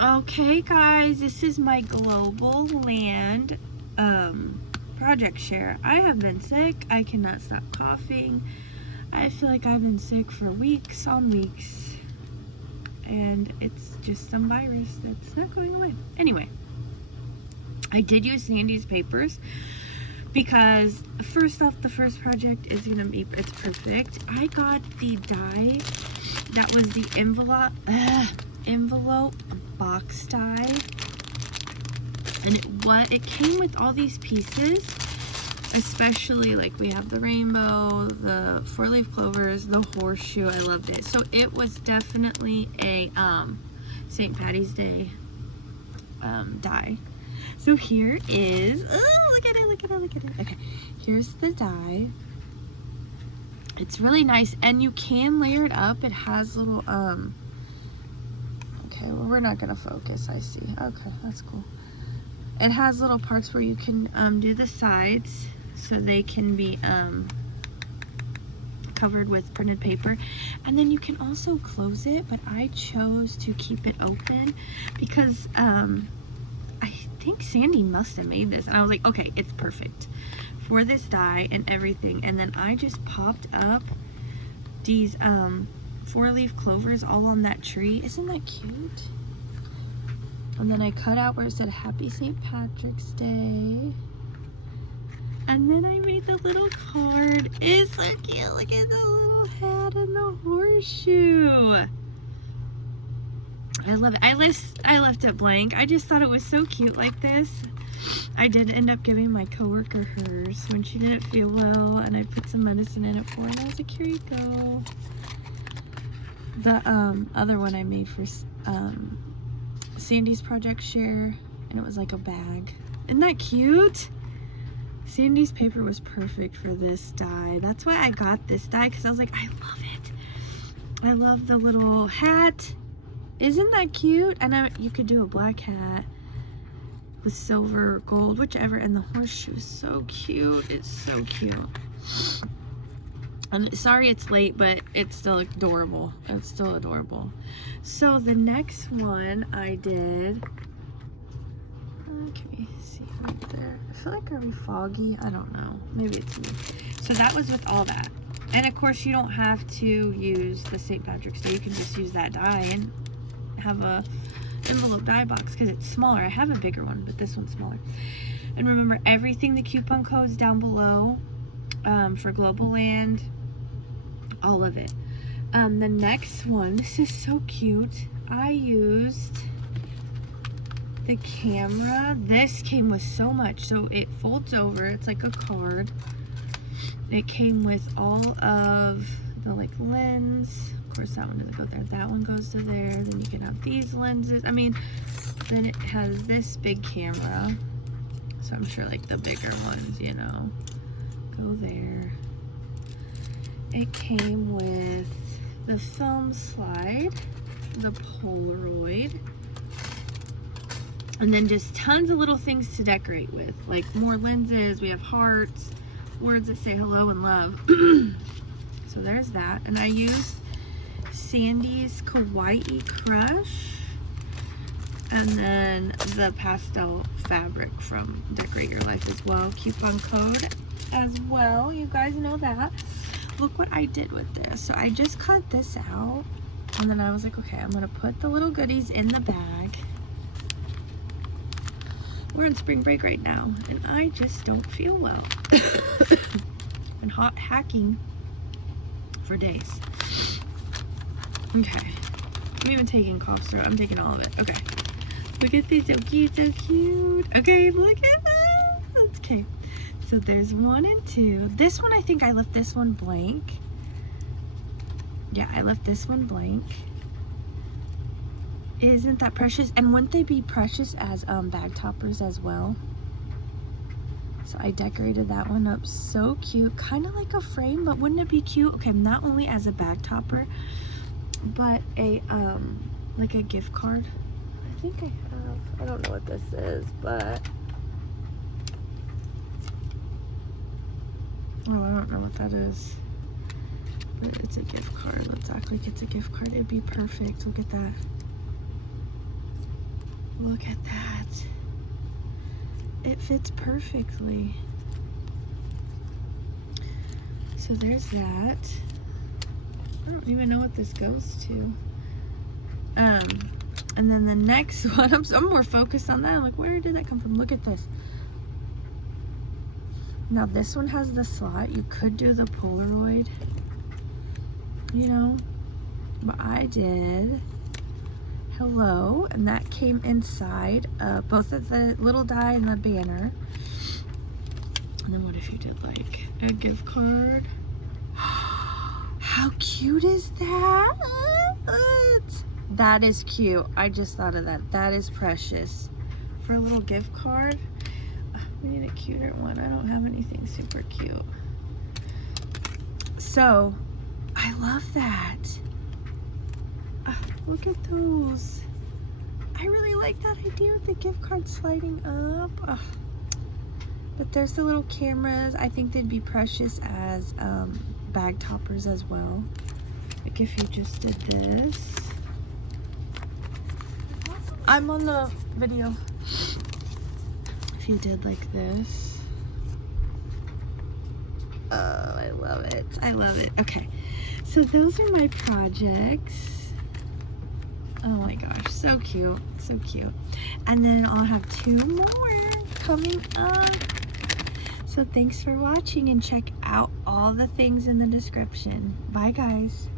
Okay guys, this is my Globleland project share. I have been sick. I cannot stop coughing. I feel like I've been sick for weeks on weeks. And it's just some virus that's not going away. Anyway, I did use Sandy's papers because first off, the first project is gonna be, it's perfect. I got the die that was the envelope box die, and it came with all these pieces, especially like we have the rainbow, the 4-leaf clovers, the horseshoe. I loved it. So it was definitely a St. Patty's Day die. So here is, oh, look at it, look at it, look at it. Okay, here's the die. It's really nice, and you can layer it up. It has little okay, well, we're not gonna focus, I see. Okay, that's cool. It has little parts where you can do the sides so they can be covered with printed paper, and then you can also close it, but I chose to keep it open because I think Sandy must have made this, and I was like, okay, it's perfect for this die and everything. And then I just popped up these 4-leaf clovers all on that tree. Isn't that cute? And then I cut out where it said Happy St. Patrick's Day. And then I made the little card. It's so cute. Look at the little hat and the horseshoe. I love it. I left it blank. I just thought it was so cute like this. I did end up giving my coworker hers when she didn't feel well, and I put some medicine in it for her, and I was like, here you go. The other one I made for Sandy's project share, and it was like a bag. Isn't that cute? Sandy's paper was perfect for this die. That's why I got this die, because I was like, I love it. I love the little hat. Isn't that cute? And you could do a black hat with silver or gold, whichever. And the horseshoe is so cute. It's so cute. I'm sorry it's late, but it's still adorable. It's still adorable. So the next one I did, can you see right there? I feel like, are we foggy? I don't know. Maybe it's me. So that was with all that. And of course you don't have to use the St. Patrick's Day. You can just use that die and have a envelope die box because it's smaller. I have a bigger one, but this one's smaller. And remember, everything, the coupon codes down below for Globeland, all of it. The next one, this is so cute. I used the camera. This came with so much. So it folds over. It's like a card. It came with all of the like lens. Of course, that one doesn't go there. That one goes to there. Then you can have these lenses. I mean, then it has this big camera. So I'm sure like the bigger ones, you know, go there. It came with the film slide, the Polaroid, and then just tons of little things to decorate with, like more lenses. We have hearts, words that say hello and love. So there's that. And I used Sandy's Kawaii Crush, and then the pastel fabric from Decorate Your Life as well. Coupon code as well. You guys know that. Look what I did with this. So I just cut this out, and then I was like, okay, I'm gonna put the little goodies in the bag. We're on spring break right now, and I just don't feel well. And hot hacking for days. Okay, I'm even taking cough syrup. I'm taking all of it. Okay, look at these, so cute, so cute. Okay, look at that. Okay, so there's 1 and 2. This one, I think I left this one blank. Yeah, I left this one blank. Isn't that precious? And wouldn't they be precious as bag toppers as well? So I decorated that one up so cute, kind of like a frame, but wouldn't it be cute? Okay, not only as a bag topper, but a like a gift card. I think I have, I don't know what this is, but oh, I don't know what that is. But it's a gift card. Let's act like it's a gift card. It'd be perfect. Look at that. Look at that. It fits perfectly. So there's that. I don't even know what this goes to. And then the next one, I'm more focused on that. I'm like, where did that come from? Look at this. Now this one has the slot. You could do the Polaroid, you know, but I did hello, and that came inside both of the little die and the banner. And then what if you did like a gift card? How cute is that? That is cute. I just thought of that. That is precious. For a little gift card, we need a cuter one. I don't have anything super cute. So, I love that. Look at those. I really like that idea with the gift card sliding up. But there's the little cameras. I think they'd be precious as bag toppers as well. Like if you just did this. I'm on the video. If you did like this. Oh, I love it. I love it. Okay. So those are my projects. Oh my gosh, so cute. So cute. And then I'll have 2 more coming up. So thanks for watching, and check out all the things in the description. Bye guys.